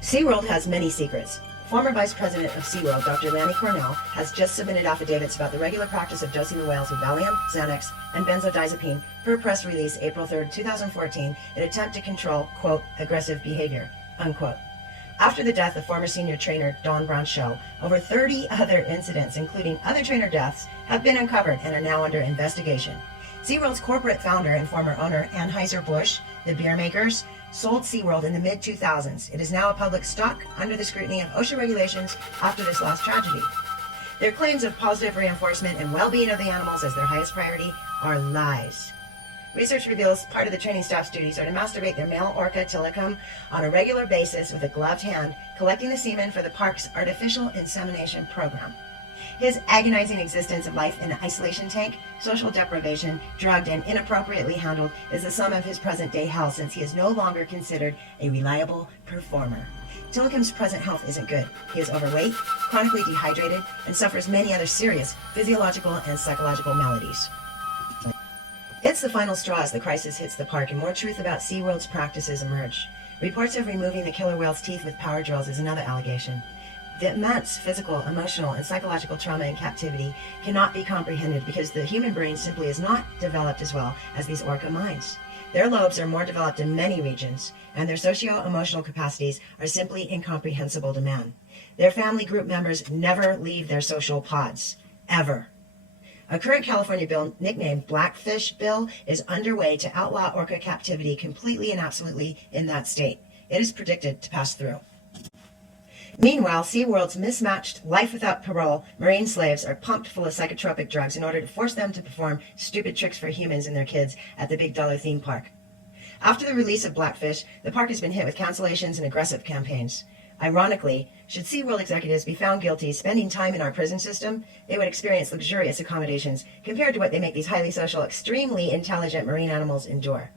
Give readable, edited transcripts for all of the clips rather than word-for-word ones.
SeaWorld has many secrets. Former Vice President of SeaWorld, Dr. Lanny Cornell, has just submitted affidavits about the regular practice of dosing the whales with Valium, Xanax, and benzodiazepine per press release April 3, 2014, in an attempt to control, quote, aggressive behavior, unquote. After the death of former senior trainer Don Branchell, over 30 other incidents, including other trainer deaths, have been uncovered and are now under investigation. SeaWorld's corporate founder and former owner, Anheuser-Busch, the beer makers, sold SeaWorld in the mid-2000s. It is now a public stock under the scrutiny of OSHA regulations after this last tragedy. Their claims of positive reinforcement and well-being of the animals as their highest priority are lies. Research reveals part of the training staff's duties are to masturbate their male orca Tilikum on a regular basis with a gloved hand, collecting the semen for the park's artificial insemination program. His agonizing existence of life in an isolation tank, social deprivation, drugged and inappropriately handled is the sum of his present-day hell, since he is no longer considered a reliable performer. Tilikum's present health isn't good. He is overweight, chronically dehydrated, and suffers many other serious physiological and psychological maladies. It's the final straw as the crisis hits the park and more truth about SeaWorld's practices emerge. Reports of removing the killer whale's teeth with power drills is another allegation. The immense physical, emotional, and psychological trauma in captivity cannot be comprehended because the human brain simply is not developed as well as these orca minds. Their lobes are more developed in many regions, and their socio-emotional capacities are simply incomprehensible to man. Their family group members never leave their social pods, ever. A current California bill, nicknamed Blackfish Bill, is underway to outlaw orca captivity completely and absolutely in that state. It is predicted to pass through. Meanwhile, SeaWorld's mismatched life without parole marine slaves are pumped full of psychotropic drugs in order to force them to perform stupid tricks for humans and their kids at the big dollar theme park. After the release of Blackfish, the park has been hit with cancellations and aggressive campaigns. Ironically, should SeaWorld executives be found guilty spending time in our prison system, they would experience luxurious accommodations compared to what they make these highly social, extremely intelligent marine animals endure.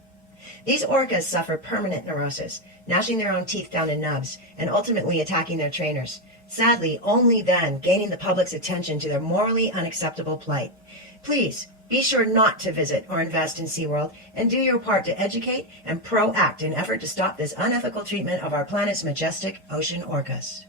These orcas suffer permanent neurosis, gnashing their own teeth down in nubs, and ultimately attacking their trainers. Sadly, only then gaining the public's attention to their morally unacceptable plight. Please, be sure not to visit or invest in SeaWorld, and do your part to educate and proact in effort to stop this unethical treatment of our planet's majestic ocean orcas.